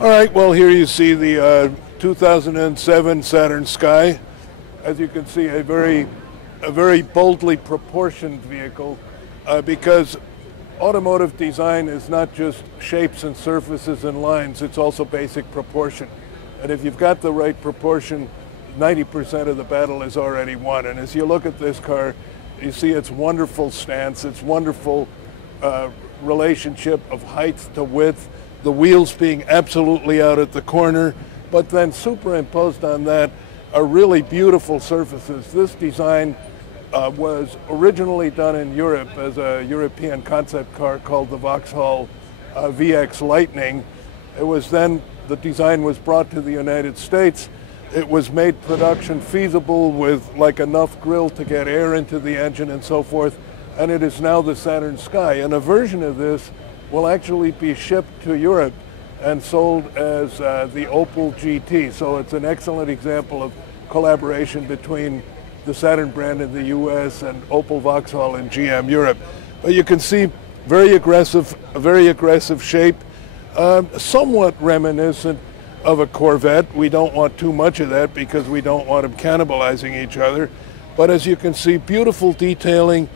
All right, well, here you see the 2007 Saturn Sky. As you can see, a very boldly proportioned vehicle because automotive design is not just shapes and surfaces and lines, it's also basic proportion. And if you've got the right proportion, 90% of the battle is already won. And as you look at this car, you see its wonderful stance, its wonderful relationship of height to width, the wheels being absolutely out at the corner, but then superimposed on that are really beautiful surfaces. This design was originally done in Europe as a European concept car called the Vauxhall VX Lightning. It was then, the design was brought to the United States. It was made production feasible with like enough grill to get air into the engine and so forth, and it is now the Saturn Sky. And a version of this will actually be shipped to Europe and sold as the Opel GT. So it's an excellent example of collaboration between the Saturn brand in the US and Opel Vauxhall and GM Europe. But you can see a very aggressive shape, somewhat reminiscent of a Corvette. We don't want too much of that because we don't want them cannibalizing each other. But as you can see, beautiful detailing,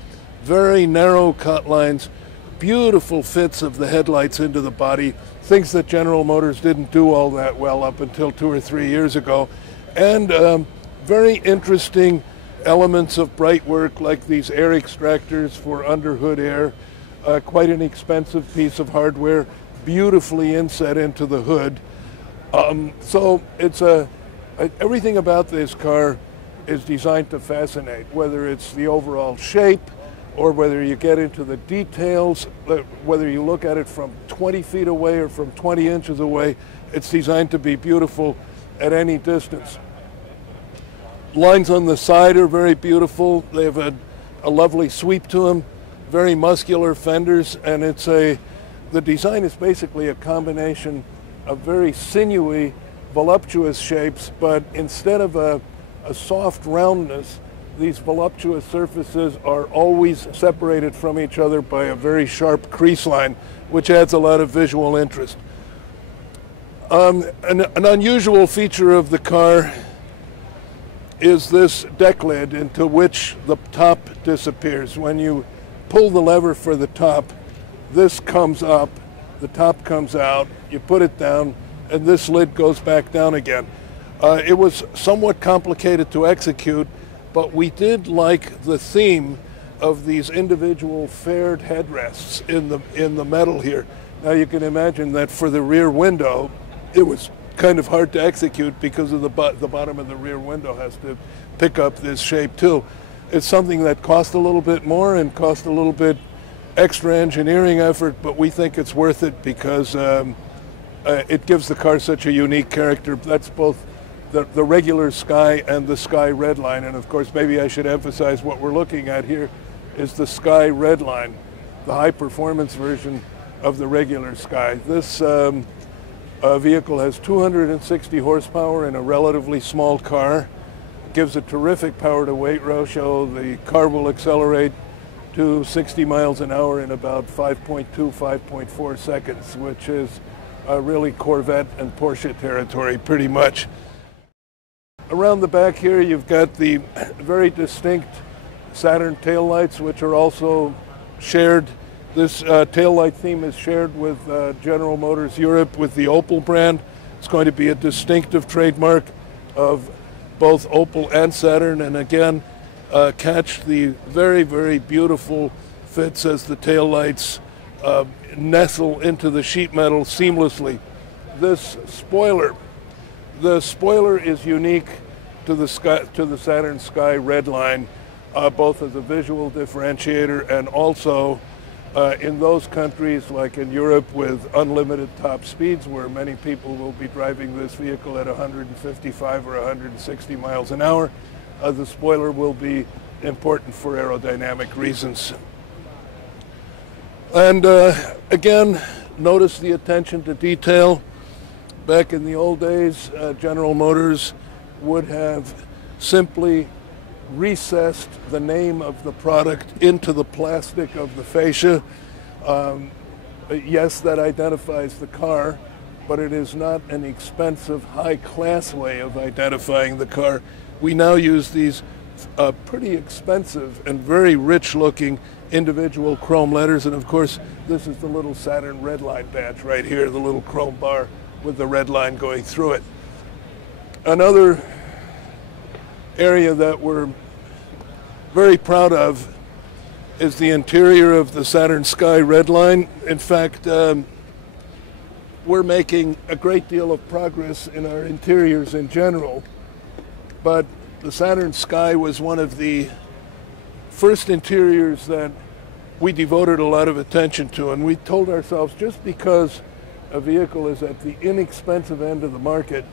very narrow cut lines, beautiful fits of the headlights into the body, things that General Motors didn't do all that well up until 2 or 3 years ago. And very interesting elements of bright work like these air extractors for underhood air, quite an expensive piece of hardware, beautifully inset into the hood. So it's everything about this car is designed to fascinate, whether it's the overall shape or whether you get into the details, whether you look at it from 20 feet away or from 20 inches away, it's designed to be beautiful at any distance. Lines on the side are very beautiful. They have a lovely sweep to them, very muscular fenders, and the design is basically a combination of very sinewy, voluptuous shapes, but instead of a soft roundness, these voluptuous surfaces are always separated from each other by a very sharp crease line, which adds a lot of visual interest. An unusual feature of the car is this deck lid into which the top disappears. When you pull the lever for the top, this comes up, the top comes out, you put it down, and this lid goes back down again. It was somewhat complicated to execute, but we did like the theme of these individual faired headrests in the metal here. Now you can imagine that for the rear window, it was kind of hard to execute because of the bottom of the rear window has to pick up this shape too. It's something that cost a little bit more and cost a little bit extra engineering effort, but we think it's worth it because it gives the car such a unique character. That's both the regular Sky and the Sky Red line. And of course, maybe I should emphasize what we're looking at here is the Sky Red line, the high performance version of the regular Sky. This vehicle has 260 horsepower in a relatively small car. It gives a terrific power to weight ratio. The car will accelerate to 60 miles an hour in about 5.2, 5.4 seconds, which is really Corvette and Porsche territory pretty much. Around the back here, you've got the very distinct Saturn taillights, which are also shared. This taillight theme is shared with General Motors Europe with the Opel brand. It's going to be a distinctive trademark of both Opel and Saturn, and again, catch the very, very beautiful fits as the taillights nestle into the sheet metal seamlessly. This spoiler, the spoiler is unique to the Saturn Sky Red line, both as a visual differentiator and also in those countries like in Europe with unlimited top speeds where many people will be driving this vehicle at 155 or 160 miles an hour, the spoiler will be important for aerodynamic reasons. And again, notice the attention to detail. Back in the old days, General Motors would have simply recessed the name of the product into the plastic of the fascia. Yes, that identifies the car, but it is not an expensive, high-class way of identifying the car. We now use these pretty expensive and very rich-looking individual chrome letters, and of course, this is the little Saturn red line badge right here, the little chrome bar with the red line going through it. Another area that we're very proud of is the interior of the Saturn Sky red line. In fact, we're making a great deal of progress in our interiors in general, but the Saturn Sky was one of the first interiors that we devoted a lot of attention to, and we told ourselves just because a vehicle is at the inexpensive end of the market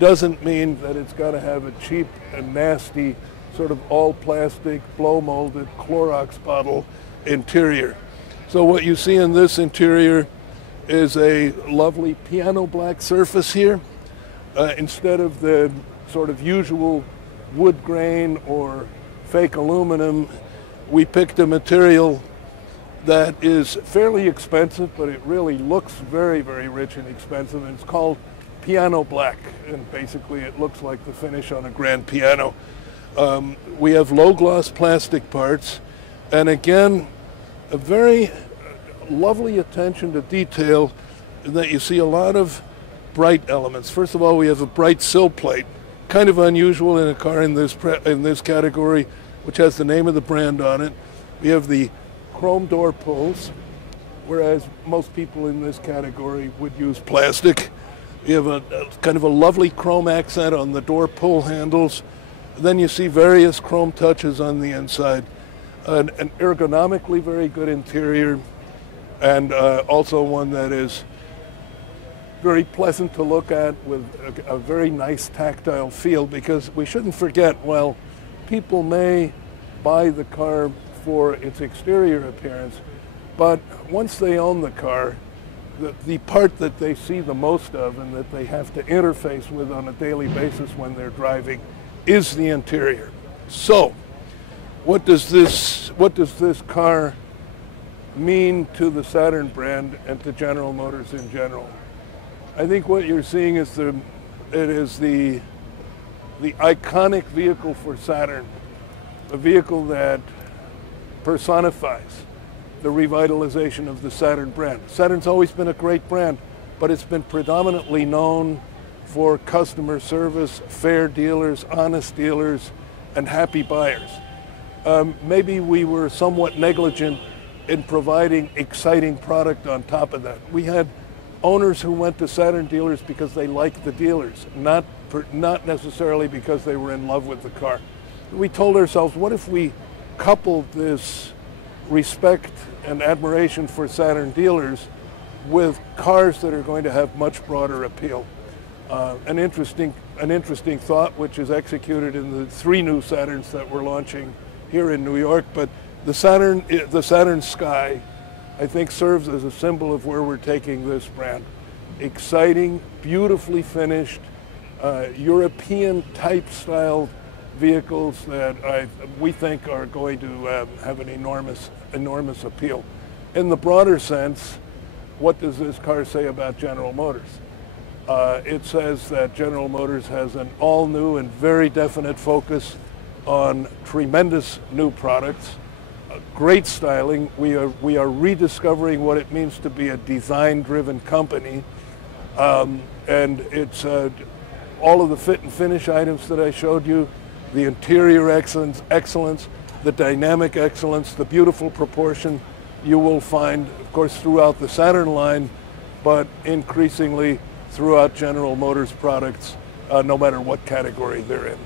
doesn't mean that it's got to have a cheap and nasty sort of all plastic, blow molded Clorox bottle interior. So what you see in this interior is a lovely piano black surface here. Instead of the sort of usual wood grain or fake aluminum, we picked a material that is fairly expensive, but it really looks very, very rich and expensive, and it's called piano black, and basically it looks like the finish on a grand piano. We have low gloss plastic parts, and again, a very lovely attention to detail in that you see a lot of bright elements. First of all, we have a bright sill plate, kind of unusual in a car in this category, which has the name of the brand on it. We have the chrome door pulls, whereas most people in this category would use plastic. We have a kind of a lovely chrome accent on the door pull handles. Then you see various chrome touches on the inside. An ergonomically very good interior, and also one that is very pleasant to look at with a very nice tactile feel, because we shouldn't forget, while people may buy the car for its exterior appearance, but once they own the car, the part that they see the most of and that they have to interface with on a daily basis when they're driving is the interior. So, what does this car mean to the Saturn brand and to General Motors in general? I think what you're seeing is it is the iconic vehicle for Saturn, a vehicle that personifies the revitalization of the Saturn brand. Saturn's always been a great brand, but it's been predominantly known for customer service, fair dealers, honest dealers, and happy buyers. Maybe we were somewhat negligent in providing exciting product on top of that. We had owners who went to Saturn dealers because they liked the dealers, not necessarily because they were in love with the car. We told ourselves, what if we coupled this respect and admiration for Saturn dealers with cars that are going to have much broader appeal? An interesting thought, which is executed in the 3 new Saturns that we're launching here in New York. But the Saturn Sky, I think, serves as a symbol of where we're taking this brand. Exciting, beautifully finished, European type style vehicles that we think are going to have an enormous appeal. In the broader sense, what does this car say about General Motors? It says that General Motors has an all-new and very definite focus on tremendous new products, great styling. We are rediscovering what it means to be a design-driven company, and it's all of the fit and finish items that I showed you, the interior excellence, the dynamic excellence, the beautiful proportion you will find, of course, throughout the Saturn line, but increasingly throughout General Motors products, no matter what category they're in.